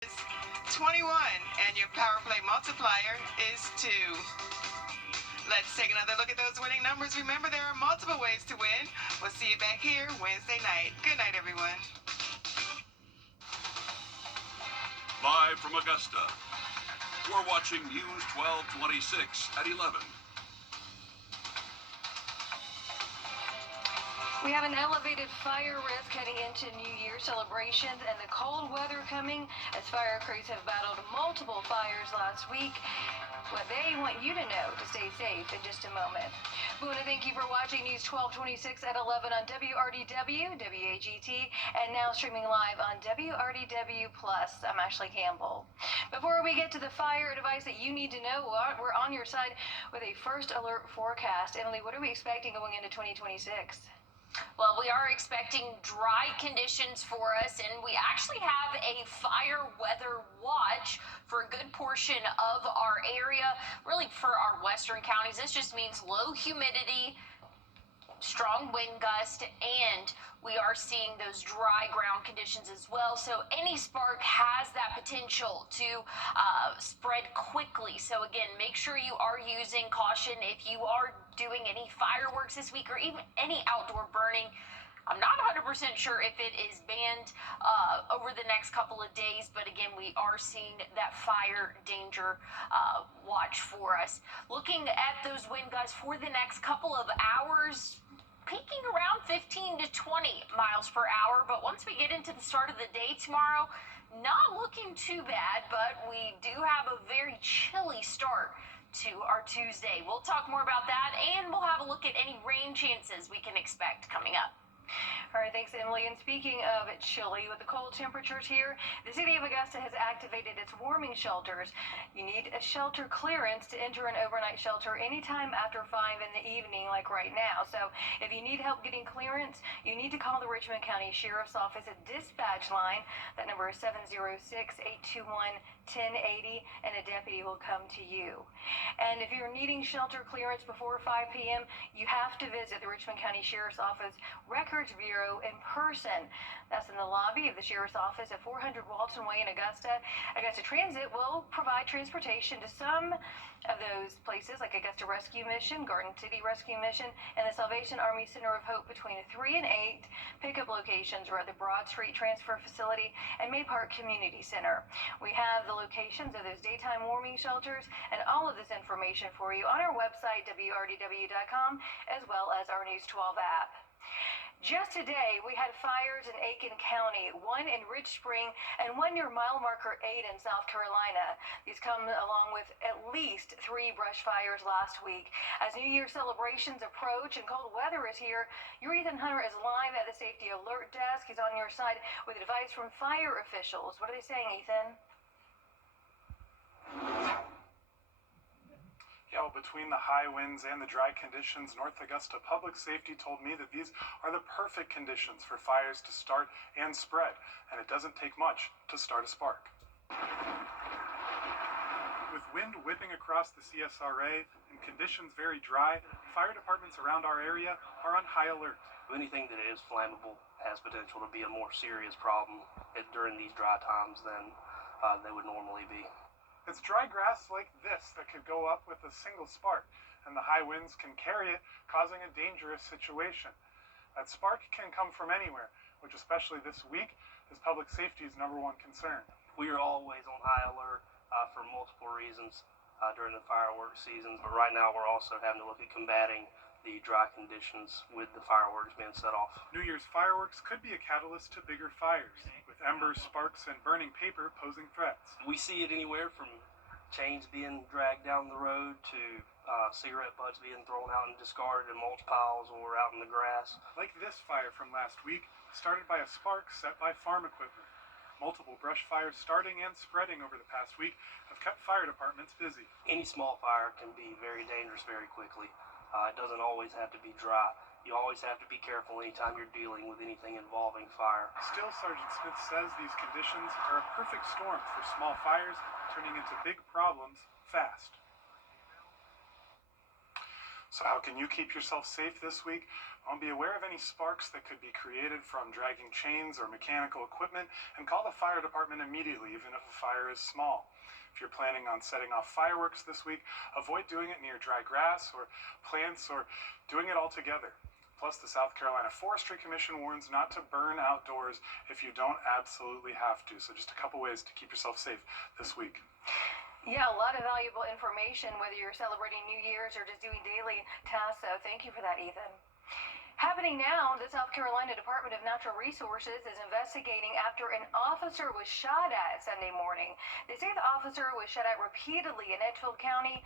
21, and your power play multiplier is 2. Let's take another look at those winning numbers. Remember, there are multiple ways to win. We'll see you back here Wednesday night. Good night, everyone. Live from Augusta, we're watching News 1226 at 11. We have an elevated fire risk heading into New Year celebrations and the cold weather coming as fire crews have battled multiple fires last week. What they want you to know to stay safe in just a moment. We want to thank you for watching News 1226 at 11 on WRDW, WAGT, and now streaming live on WRDW+. I'm Ashley Campbell. Before we get to the fire advice that you need to know, we're on your side with a first alert forecast. Emily, what are we expecting going into 2026? Well, we are expecting dry conditions for us, and we actually have a fire weather watch for a good portion of our area, really for our western counties. This just means low humidity, strong wind gust, and we are seeing those dry ground conditions as well. So any spark has that potential to spread quickly. So again, make sure you are using caution if you are doing any fireworks this week or even any outdoor burning. I'm not 100% sure if it is banned over the next couple of days, but again, we are seeing that fire danger watch for us. Looking at those wind gusts for the next couple of hours, peaking around 15 to 20 miles per hour. But once we get into the start of the day tomorrow, not looking too bad, but we do have a very chilly start to our Tuesday. We'll talk more about that, and we'll have a look at any rain chances we can expect coming up. All right, thanks, Emily. And speaking of chilly, with the cold temperatures here, the city of Augusta has activated its warming shelters. You need a shelter clearance to enter an overnight shelter anytime after 5 in the evening, like right now. So if you need help getting clearance, you need to call the Richmond County Sheriff's Office at dispatch line. That number is 706-821-1080, and a deputy will come to you. And if you're needing shelter clearance before 5 p.m., you have to visit the Richmond County Sheriff's Office Records Bureau in person. That's in the lobby of the Sheriff's Office at 400 Walton Way in Augusta. Augusta Transit will provide transportation to some of those places, like Augusta Rescue Mission, Garden City Rescue Mission, and the Salvation Army Center of Hope between 3 and 8. Pickup locations are at the Broad Street Transfer Facility and May Park Community Center. We have the locations of those daytime warming shelters and all of this information for you on our website, WRDW.com, as well as our News 12 app. Just today, we had fires in Aiken County, one in Rich Spring and one near mile marker 8 in South Carolina. These come along with at least 3 brush fires last week. As New Year celebrations approach and cold weather is here, your Ethan Hunter is live at the Safety Alert Desk. He's on your side with advice from fire officials. What are they saying, Ethan? Yeah, well, between the high winds and the dry conditions, North Augusta Public Safety told me that these are the perfect conditions for fires to start and spread, and it doesn't take much to start a spark. With wind whipping across the CSRA and conditions very dry, fire departments around our area are on high alert. Anything that is flammable has potential to be a more serious problem during these dry times than they would normally be. It's dry grass like this that could go up with a single spark, and the high winds can carry it, causing a dangerous situation. That spark can come from anywhere, which especially this week is public safety's #1 concern. We are always on high alert for multiple reasons during the fireworks season, but right now we're also having to look at combating the dry conditions with the fireworks being set off. New Year's fireworks could be a catalyst to bigger fires, with embers, sparks, and burning paper posing threats. We see it anywhere from chains being dragged down the road to cigarette butts being thrown out and discarded in mulch piles or out in the grass. Like this fire from last week, started by a spark set by farm equipment. Multiple brush fires starting and spreading over the past week have kept fire departments busy. Any small fire can be very dangerous very quickly. It doesn't always have to be dry. You always have to be careful anytime you're dealing with anything involving fire. Still, Sergeant Smith says these conditions are a perfect storm for small fires, turning into big problems fast. So how can you keep yourself safe this week? Be aware of any sparks that could be created from dragging chains or mechanical equipment, and call the fire department immediately, even if a fire is small. If you're planning on setting off fireworks this week, avoid doing it near dry grass or plants, or doing it all together. Plus, the South Carolina Forestry Commission warns not to burn outdoors if you don't absolutely have to. So just a couple ways to keep yourself safe this week. Yeah, a lot of valuable information, whether you're celebrating New Year's or just doing daily tasks. So thank you for that, Ethan. Happening now, the South Carolina Department of Natural Resources is investigating after an officer was shot at Sunday morning. They say the officer was shot at repeatedly in Edgefield County.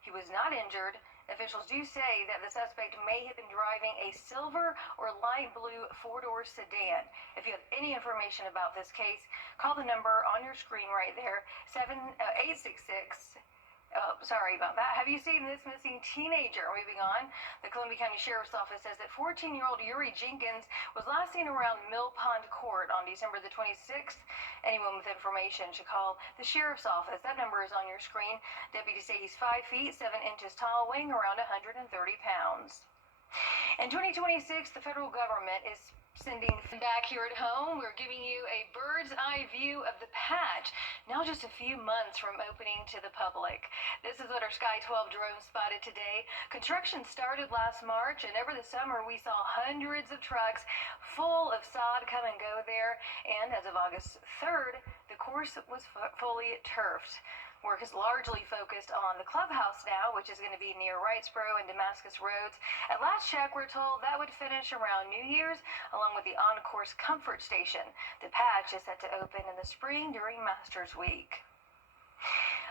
He was not injured. Officials do say that the suspect may have been driving a silver or light blue four-door sedan. If you have any information about this case, call the number on your screen right there, 866. Oh, sorry about that. Have you seen this missing teenager? Moving on, the Columbia County Sheriff's Office says that 14-year-old Yuri Jenkins was last seen around Mill Pond Court on December the 26th. Anyone with information should call the Sheriff's Office. That number is on your screen. Deputies say he's 5 feet 7 inches tall, weighing around 130 pounds. In 2026, the federal government is sending back here at home. We're giving you a bird's eye view of the patch, now just a few months from opening to the public. This is what our Sky 12 drone spotted today. Construction started last March, and over the summer we saw hundreds of trucks full of sod come and go there, and as of August 3rd, the course was fully turfed. Work is largely focused on the clubhouse now, which is going to be near Wrightsboro and Damascus Roads. At last check, we're told that would finish around New Year's, along with the on-course comfort station. The patch is set to open in the spring during Masters Week.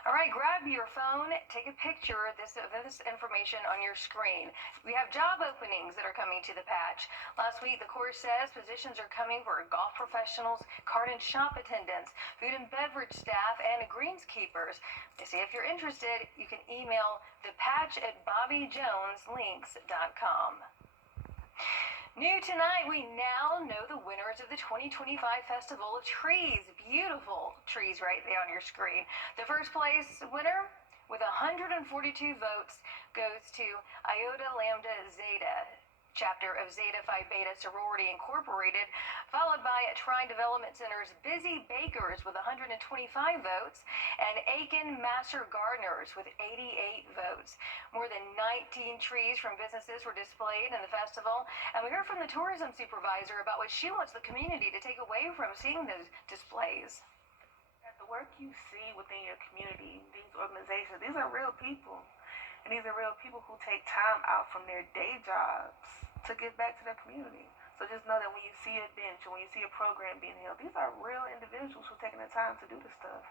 All right, grab your phone, take a picture of this information on your screen. We have job openings that are coming to the patch. Last week, the course says positions are coming for golf professionals, cart and shop attendants, food and beverage staff, and greenskeepers. They say if you're interested, you can email thepatch@bobbyjoneslinks.com. New tonight, we now know the winners of the 2025 Festival of Trees. Beautiful trees right there on your screen. The first place winner with 142 votes goes to Iota Lambda Zeta, chapter of Zeta Phi Beta Sorority Incorporated, followed by Trine Development Center's Busy Bakers with 125 votes, and Aiken Master Gardeners with 88 votes. More than 19 trees from businesses were displayed in the festival, and we heard from the tourism supervisor about what she wants the community to take away from seeing those displays. The work you see within your community, these organizations, these are real people. And these are real people who take time out from their day jobs to give back to their community. So just know that when you see a bench or when you see a program being held, these are real individuals who are taking the time to do this stuff.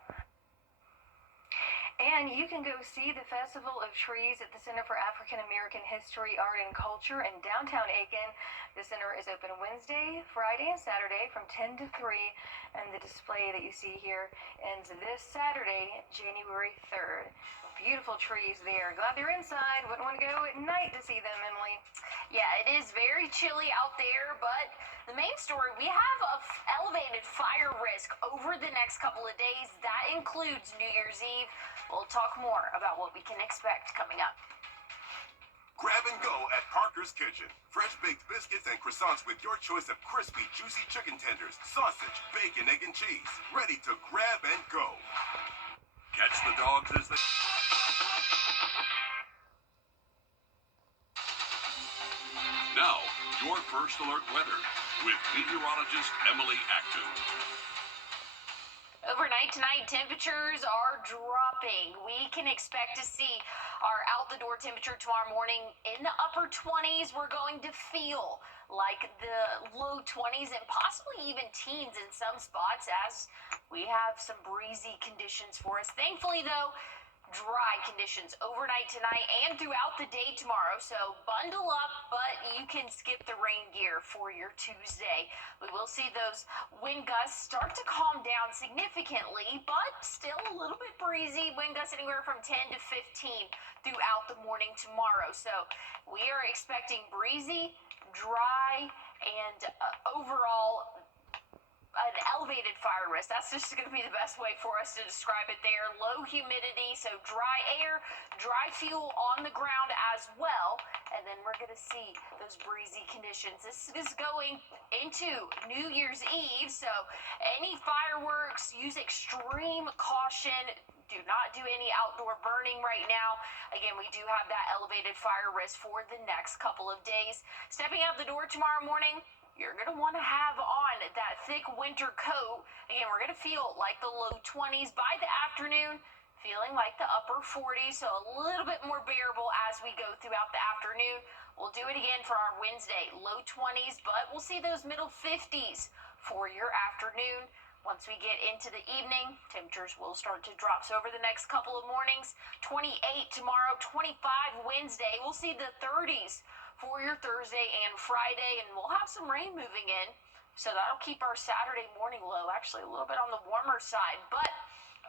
And you can go see the Festival of Trees at the Center for African American History, Art, and Culture in downtown Aiken. The center is open Wednesday, Friday, and Saturday from 10 to 3, and the display that you see here ends this Saturday, January 3rd. Beautiful trees there. Glad they're inside. Wouldn't want to go at night to see them, Emily. Yeah, it is very chilly out there, but the main story, we have a elevated fire risk over the next couple of days. That includes New Year's Eve. We'll talk more about what we can expect coming up. Grab and go at Parker's Kitchen. Fresh baked biscuits and croissants with your choice of crispy, juicy chicken tenders, sausage, bacon, egg, and cheese. Ready to grab and go. Catch the dogs as they... Now, your first alert weather with meteorologist Emily Acton. Overnight tonight, temperatures are dropping. We can expect to see our out-the-door temperature tomorrow morning in the upper 20s. We're going to feel like the low 20s and possibly even teens in some spots as we have some breezy conditions for us. Thankfully, though, dry conditions overnight tonight and throughout the day tomorrow. So bundle up, but you can skip the rain gear for your Tuesday. We will see those wind gusts start to calm down significantly, but still a little bit breezy. Wind gusts anywhere from 10 to 15 throughout the morning tomorrow. So we are expecting breezy, dry, and overall an elevated fire risk. That's just going to be the best way for us to describe it there. Low humidity, so dry air, dry fuel on the ground as well. And then we're going to see those breezy conditions. This is going into New Year's Eve, so any fireworks, use extreme caution. Do not do any outdoor burning right now. Again, we do have that elevated fire risk for the next couple of days. Stepping out the door tomorrow morning, you're going to want to have on that thick winter coat. Again, we're going to feel like the low 20s by the afternoon, feeling like the upper 40s, so a little bit more bearable as we go throughout the afternoon. We'll do it again for our Wednesday, low 20s, but we'll see those middle 50s for your afternoon. Once we get into the evening, temperatures will start to drop. So over the next couple of mornings, 28 tomorrow, 25 Wednesday. We'll see the 30s for your Thursday and Friday, and we'll have some rain moving in. So that'll keep our Saturday morning low actually a little bit on the warmer side. But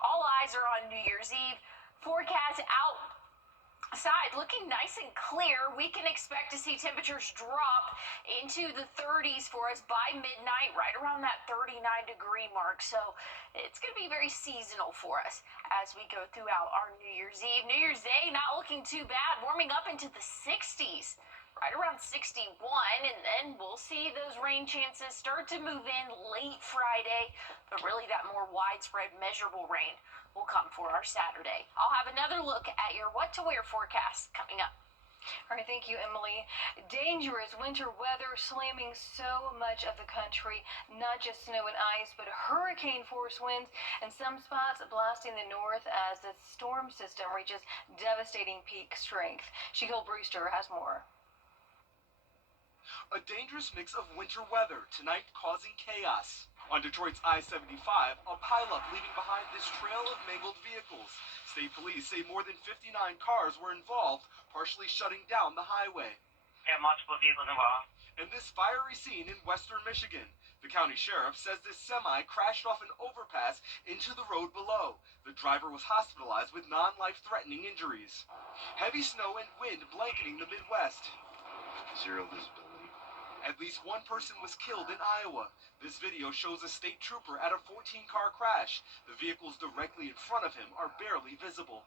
all eyes are on New Year's Eve. Forecast outside looking nice and clear. We can expect to see temperatures drop into the 30s for us by midnight, right around that 39-degree mark. So it's going to be very seasonal for us as we go throughout our New Year's Eve. New Year's Day not looking too bad, warming up into the 60s. Right around 61, and then we'll see those rain chances start to move in late Friday, but really that more widespread measurable rain will come for our Saturday. I'll have another look at your what to wear forecast coming up. All right, thank you, Emily. Dangerous winter weather slamming so much of the country, not just snow and ice, but hurricane-force winds in some spots blasting the north as the storm system reaches devastating peak strength. Sheila Brewster has more. A dangerous mix of winter weather tonight causing chaos. On Detroit's I-75, a pileup leaving behind this trail of mangled vehicles. State police say more than 59 cars were involved, partially shutting down the highway. There are multiple vehicles involved. And this fiery scene in western Michigan. The county sheriff says this semi crashed off an overpass into the road below. The driver was hospitalized with non-life-threatening injuries. Heavy snow and wind blanketing the Midwest. Zero visibility. At least one person was killed in Iowa. This video shows a state trooper at a 14-car crash. The vehicles directly in front of him are barely visible.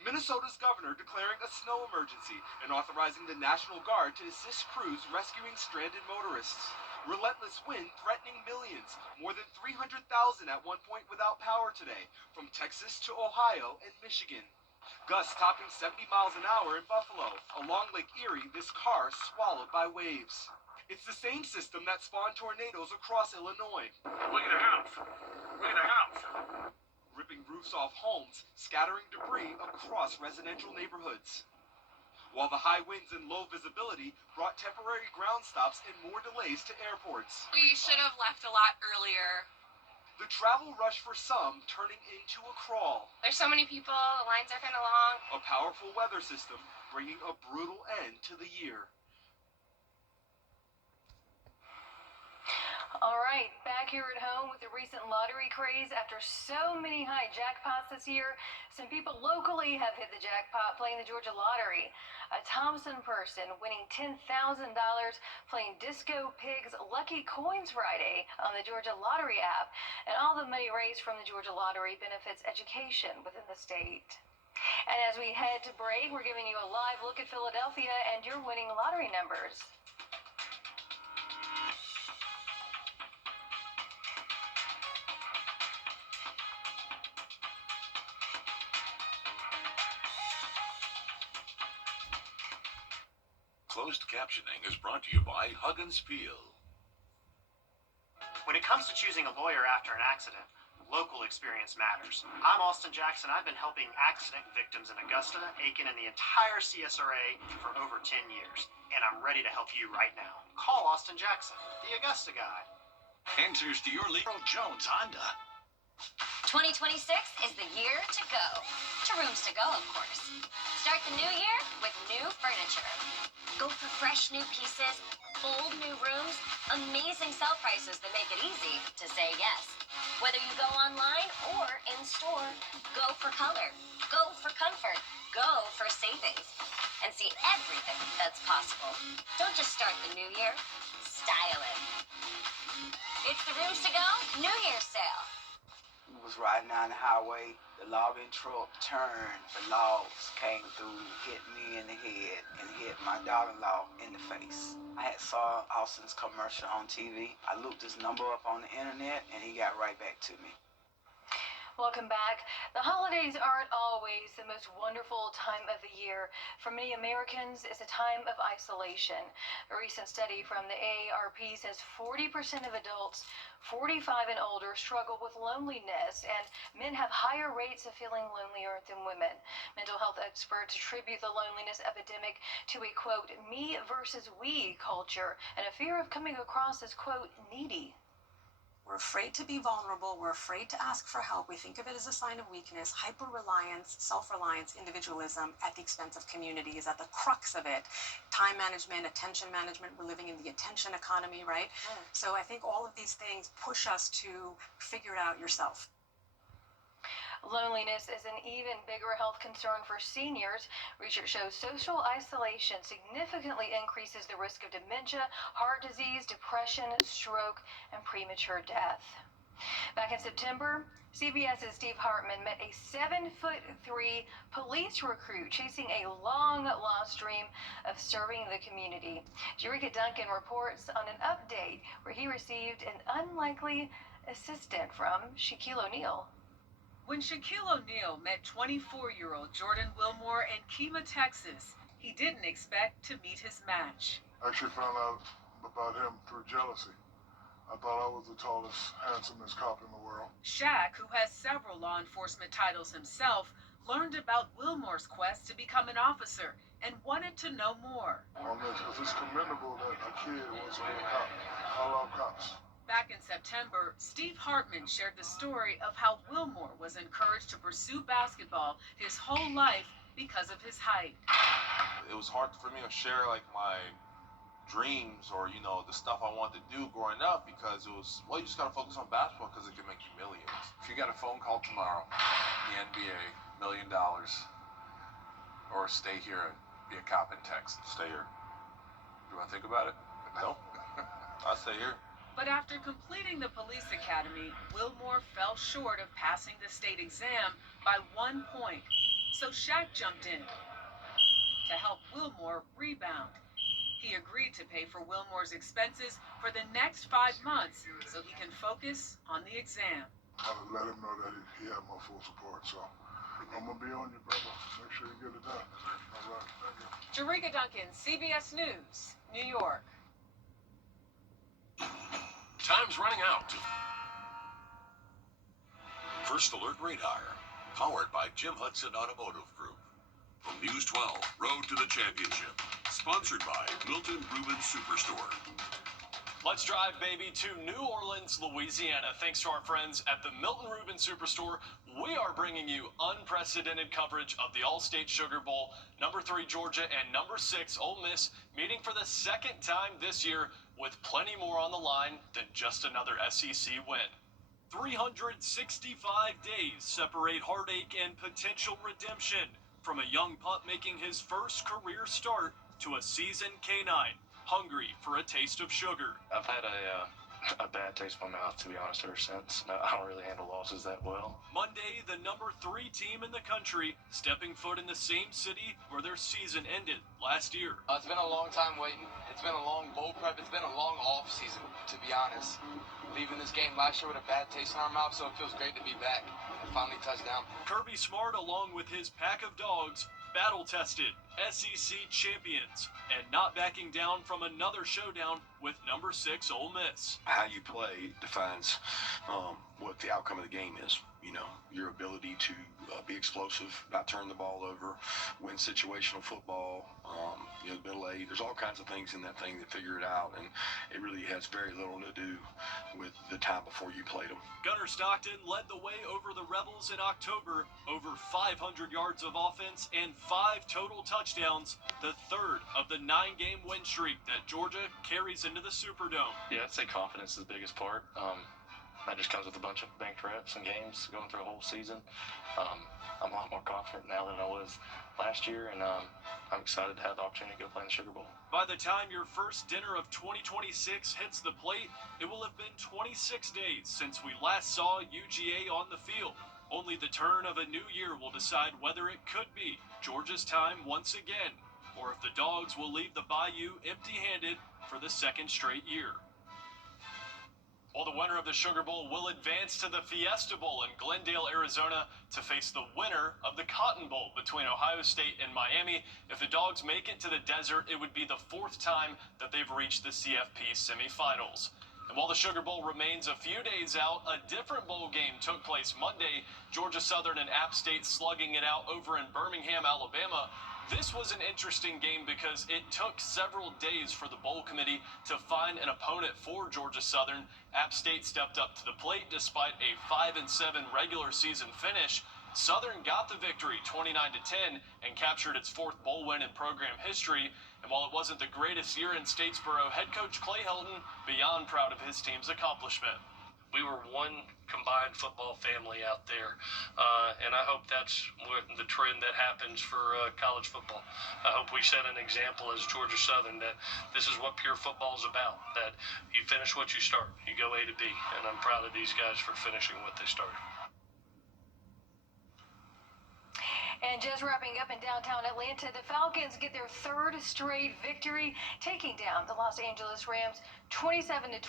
Minnesota's governor declaring a snow emergency and authorizing the National Guard to assist crews rescuing stranded motorists. Relentless wind threatening millions. More than 300,000 at one point without power today, from Texas to Ohio and Michigan. Gusts topping 70 miles an hour in Buffalo. Along Lake Erie, this car swallowed by waves. It's the same system that spawned tornadoes across Illinois. Look at the house. Look at the house. Ripping roofs off homes, scattering debris across residential neighborhoods. While the high winds and low visibility brought temporary ground stops and more delays to airports. We should have left a lot earlier. The travel rush for some turning into a crawl. There's so many people, the lines are kind of long. A powerful weather system bringing a brutal end to the year. All right, back here at home with the recent lottery craze. After so many high jackpots this year, some people locally have hit the jackpot playing the Georgia Lottery. A Thompson person winning $10,000 playing Disco Pig's Lucky Coins Friday on the Georgia Lottery app. And all the money raised from the Georgia Lottery benefits education within the state. And as we head to break, we're giving you a live look at Philadelphia and your winning lottery numbers. Closed captioning is brought to you by Hug and Spiel. When it comes to choosing a lawyer after an accident, local experience matters. I'm Austin Jackson. I've been helping accident victims in Augusta, Aiken, and the entire CSRA for over 10 years. And I'm ready to help you right now. Call Austin Jackson, the Augusta guy. Enters to your Earl Jones Honda. 2026 is the year to go. To rooms to go, of course. Start the new year with new furniture. Go for fresh new pieces, bold new rooms, amazing sell prices that make it easy to say yes. Whether you go online or in store, go for color, go for comfort, go for savings, and see everything that's possible. Don't just start the new year, style it. It's the Rooms to Go New Year's sale. Was riding down the highway, the logging truck turned, the logs came through, hit me in the head, and hit my daughter-in-law in the face. I had saw Austin's commercial on TV. I looked his number up on the internet, and he got right back to me. Welcome back. The holidays aren't always the most wonderful time of the year. For many Americans, it's a time of isolation. A recent study from the AARP says 40% of adults 45 and older struggle with loneliness, and men have higher rates of feeling lonelier than women. Mental health experts attribute the loneliness epidemic to a, quote, me versus we culture, and a fear of coming across as, quote, needy. We're afraid to be vulnerable. We're afraid to ask for help. We think of it as a sign of weakness. Hyper-reliance, self-reliance, individualism at the expense of community is at the crux of it. Time management, attention management. We're living in the attention economy, right? So I think all of these things push us to figure it out yourself. Loneliness is an even bigger health concern for seniors. Research shows social isolation significantly increases the risk of dementia, heart disease, depression, stroke, and premature death. Back in September, CBS's Steve Hartman met a 7'3" police recruit chasing a long-lost dream of serving the community. Jerika Duncan reports on an update where he received an unlikely assistant from Shaquille O'Neal. When Shaquille O'Neal met 24-year-old Jordan Wilmore in Kemah, Texas, he didn't expect to meet his match. I actually found out about him through jealousy. I thought I was the tallest, handsomest cop in the world. Shaq, who has several law enforcement titles himself, learned about Wilmore's quest to become an officer and wanted to know more. It's commendable that a kid wants to be a cop. I love cops. Back in September, Steve Hartman shared the story of how Wilmore was encouraged to pursue basketball his whole life because of his height. It was hard for me to share like my dreams or, you know, the stuff I wanted to do growing up because it was, well, you just got to focus on basketball because it can make you millions. If you got a phone call tomorrow, the NBA, $1 million, or stay here and be a cop in Texas, stay here. You want to think about it? No. I'll stay here. But after completing the police academy, Wilmore fell short of passing the state exam by 1 point. So Shaq jumped in to help Wilmore rebound. He agreed to pay for Wilmore's expenses for the next 5 months so he can focus on the exam. I let him know that he had my full support, so I'm going to be on you, brother. Make sure you get it done. All right, thank you. Jerika Duncan, CBS News, New York. Time's running out. First Alert Radar, powered by Jim Hudson Automotive Group. From News 12, Road to the Championship. Sponsored by Milton Rubin Superstore. Let's drive, baby, to New Orleans, Louisiana. Thanks to our friends at the Milton Rubin Superstore, we are bringing you unprecedented coverage of the All-State Sugar Bowl. Number 3 Georgia and number 6 Ole Miss meeting for the second time this year with plenty more on the line than just another SEC win. 365 days separate heartache and potential redemption from a young pup making his first career start to a seasoned canine hungry for a taste of sugar. I've had a bad taste in my mouth, to be honest, ever since. I don't really handle losses that well. Monday, the number 3 team in the country stepping foot in the same city where their season ended last year. It's been a long time waiting. It's been a long bowl prep. It's been a long off season, to be honest. Leaving this game last year with a bad taste in our mouth, so it feels great to be back and finally touch down. Kirby Smart, along with his pack of dogs, battle-tested SEC champions and not backing down from another showdown with number 6 Ole Miss. How you play defines what the outcome of the game is. You know, your ability to be explosive, not turn the ball over, win situational football, middle eight. There's all kinds of things in that thing that figure it out, and it really has very little to do with the time before you played them. Gunnar Stockton led the way over the Rebels in October, over 500 yards of offense and 5 total touchdowns, the third of the 9-game win streak that Georgia carries into the Superdome. Yeah, I'd say confidence is the biggest part. That just comes with a bunch of banked reps and games going through a whole season. I'm a lot more confident now than I was last year, and I'm excited to have the opportunity to go play in the Sugar Bowl. By the time your first dinner of 2026 hits the plate, it will have been 26 days since we last saw UGA on the field. Only the turn of a new year will decide whether it could be Georgia's time once again, or if the Dogs will leave the Bayou empty-handed for the second straight year. Well, the winner of the Sugar Bowl will advance to the Fiesta Bowl in Glendale, Arizona, to face the winner of the Cotton Bowl between Ohio State and Miami. If the Dogs make it to the desert, it would be the fourth time that they've reached the CFP semifinals. And while the Sugar Bowl remains a few days out, a different bowl game took place Monday. Georgia Southern and App State slugging it out over in Birmingham, Alabama. This was an interesting game because it took several days for the bowl committee to find an opponent for Georgia Southern. App State stepped up to the plate despite a 5-7 regular season finish. Southern got the victory 29-10 and captured its fourth bowl win in program history. And while it wasn't the greatest year in Statesboro, head coach Clay Helton beyond proud of his team's accomplishment. We were one combined football family out there, and I hope that's what the trend that happens for college football. I hope we set an example as Georgia Southern that this is what pure football is about, that you finish what you start. You go A to B, and I'm proud of these guys for finishing what they started. And just wrapping up in downtown Atlanta, the Falcons get their third straight victory, taking down the Los Angeles Rams 27-24.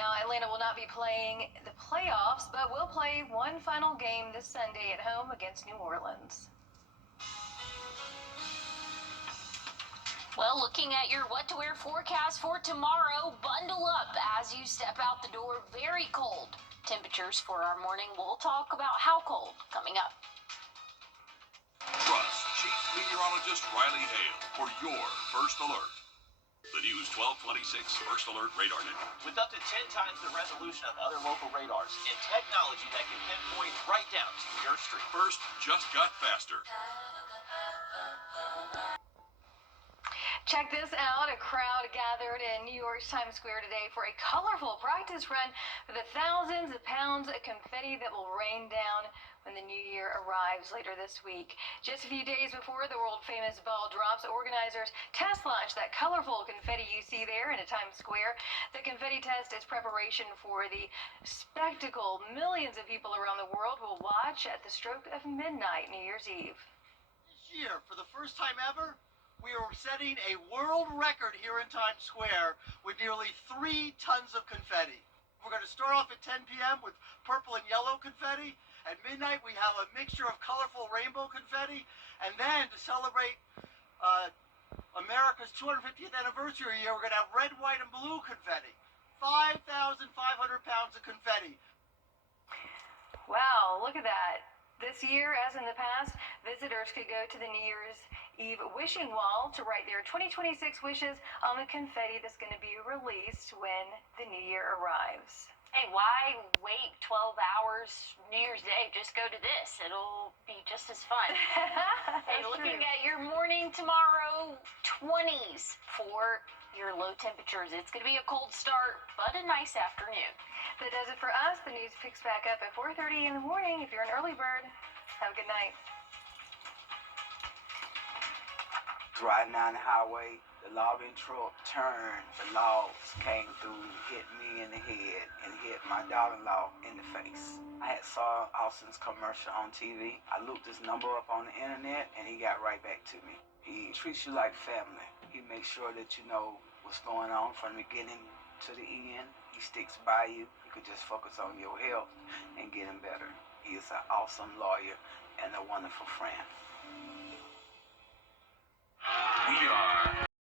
Now, Atlanta will not be playing the playoffs, but will play one final game this Sunday at home against New Orleans. Well, looking at your what to wear forecast for tomorrow, bundle up as you step out the door. Very cold temperatures for our morning. We'll talk about how cold coming up. Trust Chief Meteorologist Riley Hale for your first alert. The News 1226 First Alert Radar Network. With up to 10 times the resolution of other local radars and technology that can pinpoint right down to your street. First just got faster. Check this out. A crowd gathered in New York's Times Square today for a colorful practice run for the thousands of pounds of confetti that will rain down when the new year arrives later this week. Just a few days before the world-famous ball drops, organizers test launched that colorful confetti you see there in Times Square. The confetti test is preparation for the spectacle millions of people around the world will watch at the stroke of midnight New Year's Eve. This year, for the first time ever, we are setting a world record here in Times Square with nearly 3 tons of confetti. We're going to start off at 10 p.m. with purple and yellow confetti. At midnight, we have a mixture of colorful rainbow confetti. And then, to celebrate America's 250th anniversary year, we're going to have red, white, and blue confetti. 5,500 pounds of confetti. Wow, look at that. This year, as in the past, visitors could go to the New Year's Eve wishing wall to write their 2026 wishes on the confetti that's going to be released when the new year arrives. Hey, why wait 12 hours New Year's Day? Just go to this. It'll be just as fun. Hey, looking at your morning tomorrow, 20s for your low temperatures. It's going to be a cold start, but a nice afternoon. That does it for us. The news picks back up at 4:30 in the morning. If you're an early bird, have a good night. Riding down the highway, the logging truck turned. The logs came through, hit me in the head, and hit my daughter-in-law in the face. I had saw Austin's commercial on TV. I looked his number up on the internet, and he got right back to me. He treats you like family. He makes sure that you know what's going on from the beginning to the end. He sticks by you. You could just focus on your health and getting better. He is an awesome lawyer and a wonderful friend. We are